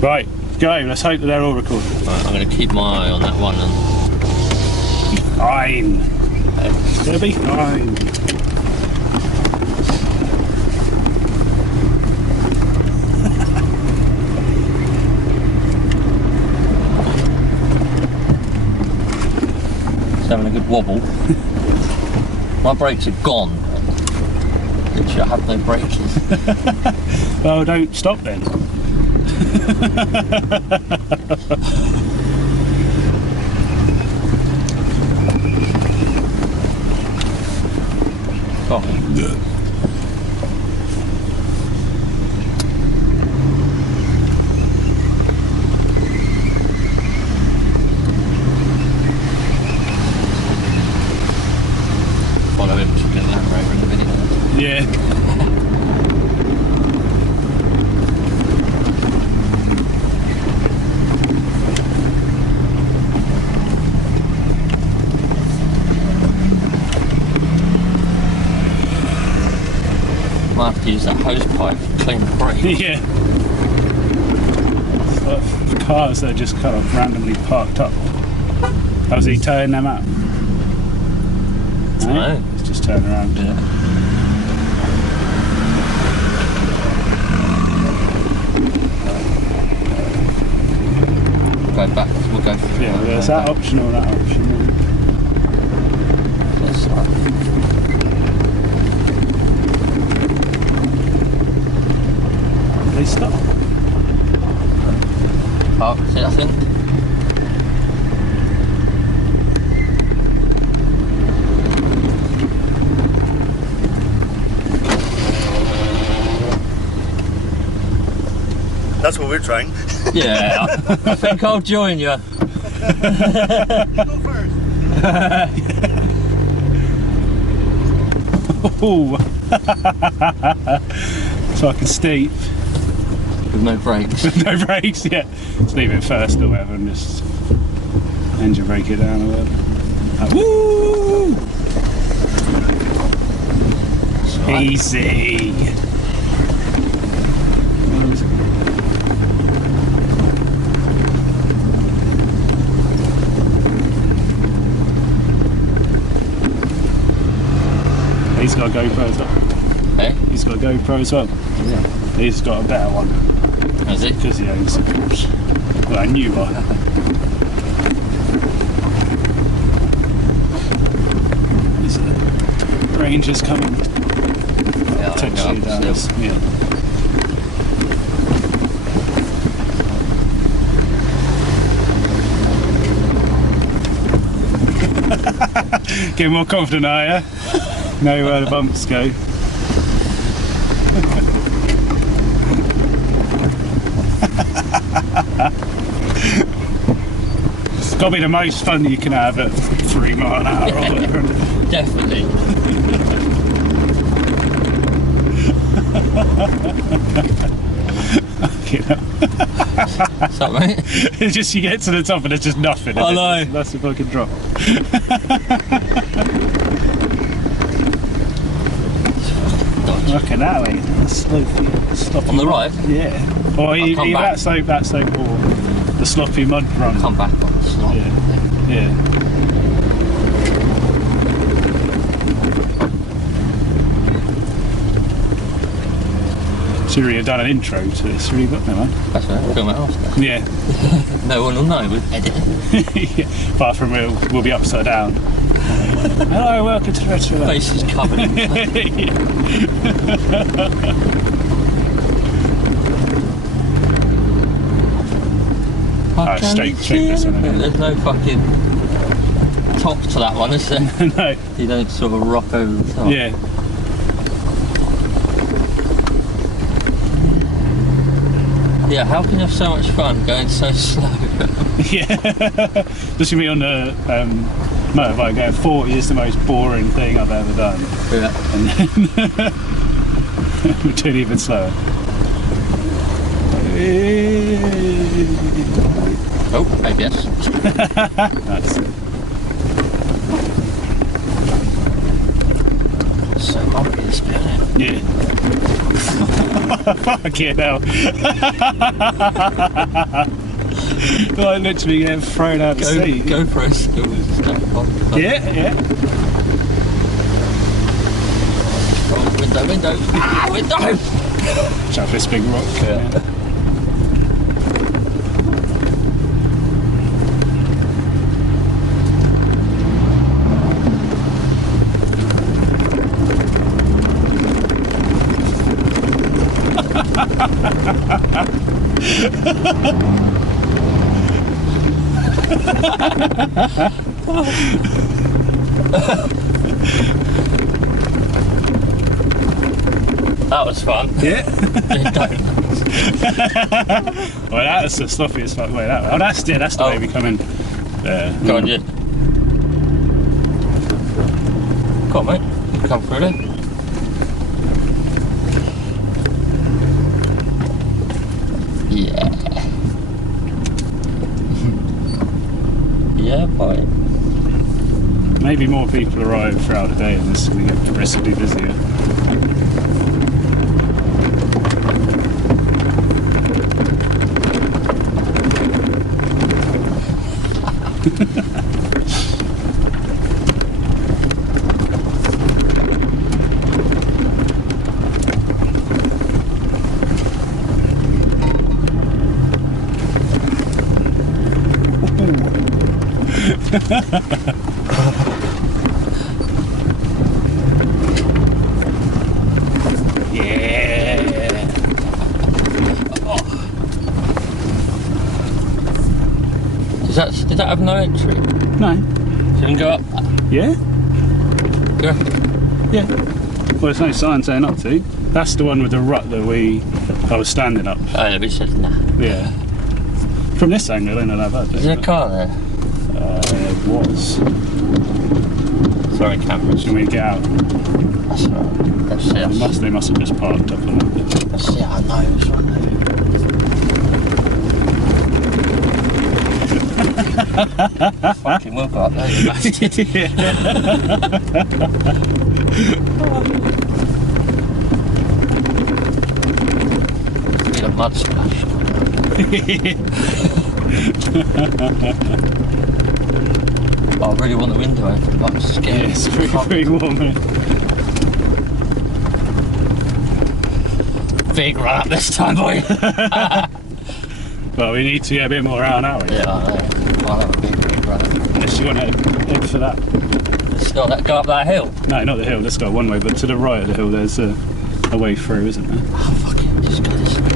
Right, go. Let's hope that they're all recorded. Right, I'm going to keep my eye on that one. Fine. It'll be fine. It's having a good wobble. My brakes are gone. Literally, I have no brakes. Well, don't stop then. Oh. Follow him to get Land Rover in a minute. Yeah. Might have to use that hose pipe to clean the brake. Yeah. It's like cars that are just kind of randomly parked up. How's he turning them out? No. It's just turning around. Yeah. Go back, we'll go. Yeah, well, there's that option or that option. That's right. They stop. Parked it, I think. That's what we're trying. Yeah, I think I'll join you. Go first. Oh, it's fucking steep. With no brakes. No brakes, yeah. Let's leave it first or whatever and just engine brake it down or whatever. Woo! Right. Easy. He's got a GoPro as well. Hey? He's got a GoPro as well. Yeah. He's got a better one. Has it? Because he owns a Porsche. Well, a new one. These Rangers coming. Yeah, I'll Touch go you up down. still. Yeah. Getting more confident, are you? Know where the bumps go. It's got to be the most fun you can have at 3 mile an hour or whatever. Definitely. You know? What's up, mate? It's just you get to the top and there's just nothing. I know. That's the fucking drop. Look at that way. Sloppy On the mud. right? Yeah. Or I'll come back. that slope, or the sloppy mud run. Come back on the slot. Yeah. Yeah. Should really have done an intro to this, really, but never mind. That's right, we'll film it after. Yeah. No one will know with editing. Yeah. Apart from we'll be upside down. Hello, welcome to the retro. Face is covered in Oh, straight this one, isn't it? There's no fucking top to that one, is there? No. You don't sort of rock over the top. Yeah. Yeah, how can you have so much fun going so slow? Yeah. Just me on the motorbike going 40 is the most boring thing I've ever done. Yeah. And then we're doing even slower. Oh, ABS. Nice. so bumpy this bit, isn't it? Yeah. Fucking hell. Like literally getting thrown out of the seat. GoPro skills. Yeah. Oh, window. Window! Chuck this big rock. Yeah. That was fun. Yeah. Well, that's the sloppiest fuck way that way. Oh, that's the way we come in there. Go on, yeah. Come on, mate. Come through there. Yeah. Yeah, boy. Maybe more people arrive throughout the day and this is going to get progressively busier. Yeah. Did that have no entry? No. Didn't go up. Yeah? Yeah. Yeah. Well, there's no sign saying not to. That's the one with the rut that I was standing up. Oh, yeah, we said nah. Yeah. From this angle, they're not that bad. Is there a car there? There was. Sorry, cameras. Should we get out? That's alright. Let's see us. They must have just parked up on that bit. Let's see our nose right there. Fucking will go up there, you bastard. Need a mud splash. I really want the window open, but I'm scared. Yeah, it's pretty warm here. Big run up this time, boy. Well, we need to get a bit more out now. Yeah, I know. I'll have a big run up. Unless you want to head for that. Let's go up that hill. No, not the hill. Let's go one way, but to the right of the hill, there's a way through, isn't there? Oh, fuck it. Just go this way.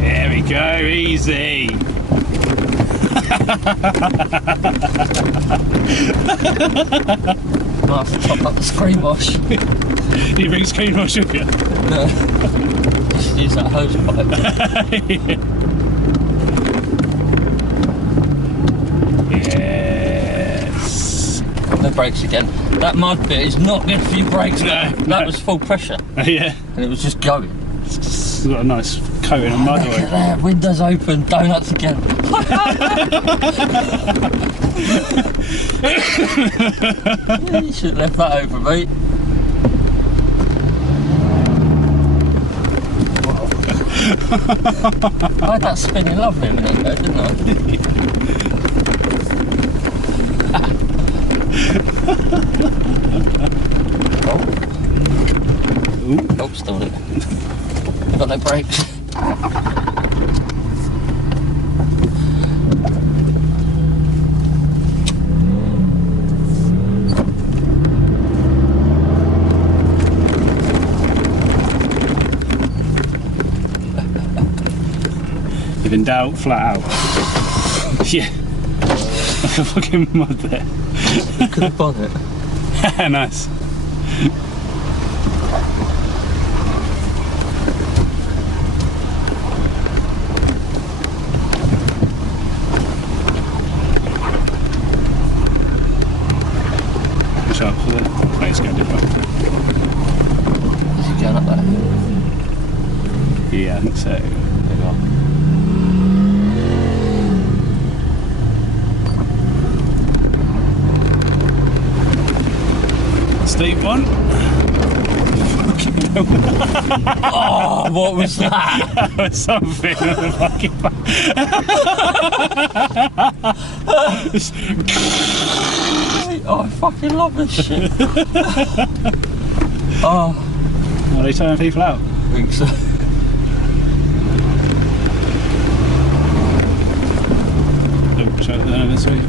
There we go, easy. Might have to top up the screen wash. Do you bring screen wash with you? No. Just use that hose pipe. Yes. No brakes again. That mud bit is not good for your brakes. No, that was full pressure. Yeah. And it was just going. It's got a nice coating of mud Look oil. at there, windows open, donuts again. Yeah, you should have left that open, mate. I had that spinning lovely a minute ago, didn't I? Oh. Ooh. Oh, stole it. I've got no brakes. If in doubt, flat out. Yeah. Like a fucking mud there. Look at the bonnet. Nice. Push up for the place going different. Is he going up there? Yeah, I think so. There you are. steep one. Oh, what was that? That was something on the fucking Oh, I fucking love this shit. Oh. Are they turning people out? I think so. This way.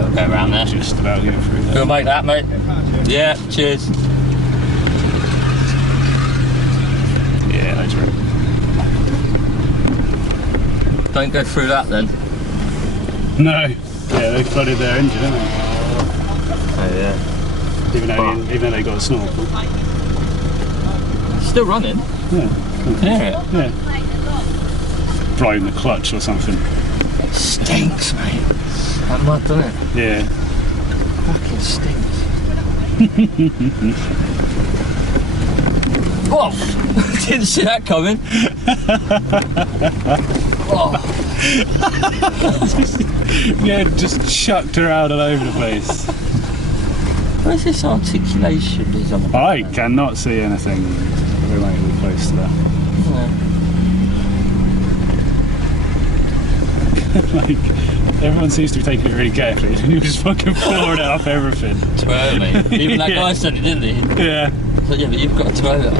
We'll go around there. Just about getting through there. Go make that, mate. Yeah, cheers. Yeah, that's right. Don't go through that then. No. Yeah, they flooded their engine, haven't they? Oh yeah. Even though they got a snorkel. Still running? Yeah. Yeah. Yeah. Blowing the clutch or something. Stinks, mate. That mud, doesn't it? Yeah. Fucking stinks. Whoa! Didn't see that coming. Oh. Yeah, just chucked around all over the place. Where's this articulation design? I cannot see anything remotely close to that. Like, everyone seems to be taking it really carefully, and you're just fucking flooring it up everything. Twirl me. Even that guy said it, didn't he? Yeah. So, yeah, but you've got to twirl it.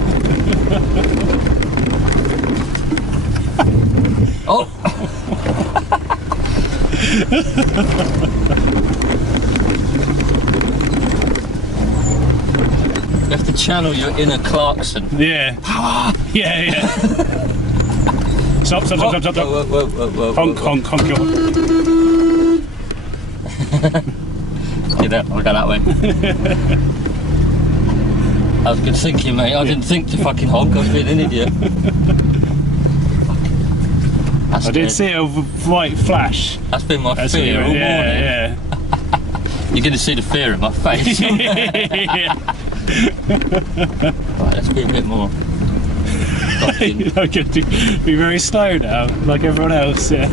Oh! You have to channel your inner Clarkson. Yeah. Power! Yeah. Stop. Whoa. Honk, honk your... Get out, I'll go that way. I was good thinking, mate. I didn't think to fucking honk, I was being an idiot. I did see a white flash. That's been my fear all morning. Yeah. You're going to see the fear in my face. Yeah. Right, let's be a bit more. You're going to be very slow now, like everyone else, yeah.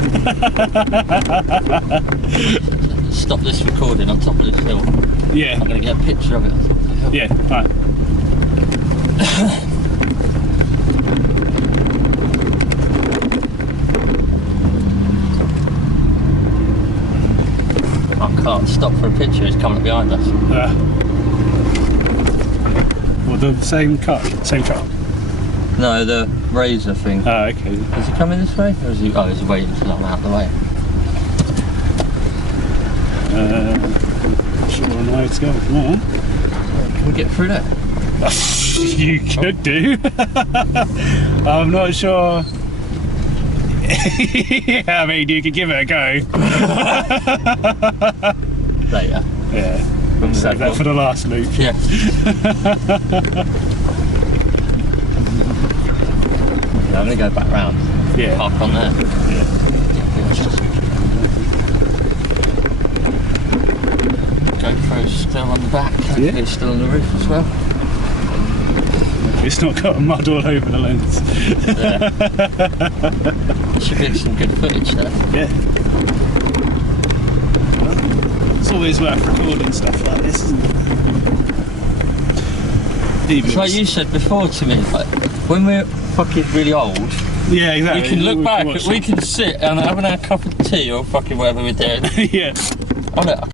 Stop this recording on top of this hill. Yeah. I'm going to get a picture of it on top of the hill. Yeah, right. I can't stop for a picture, it's coming up behind us. Well, the same car, same truck. No, the Razor thing. Oh, okay. Is he coming this way? Or is he, oh, he's waiting until I'm out of the way. Not sure on the way to go from there. Can we get through there? You could do. I'm not sure. I mean, you could give it a go. Later. Yeah. Save that for the last loop. Yeah. I'm going to go back round. Yeah. Park on there. Yeah. GoPro's still on the back. Yeah. It's still on the roof as well. It's not got mud all over the lens. Yeah. There should be some good footage there. Yeah. It's always worth recording stuff like this, isn't it? It's like you said before to me, like, when we're fucking really old, yeah, exactly. we can look back, watch we can sit and have a cup of tea or fucking whatever we're doing. Yeah. On it.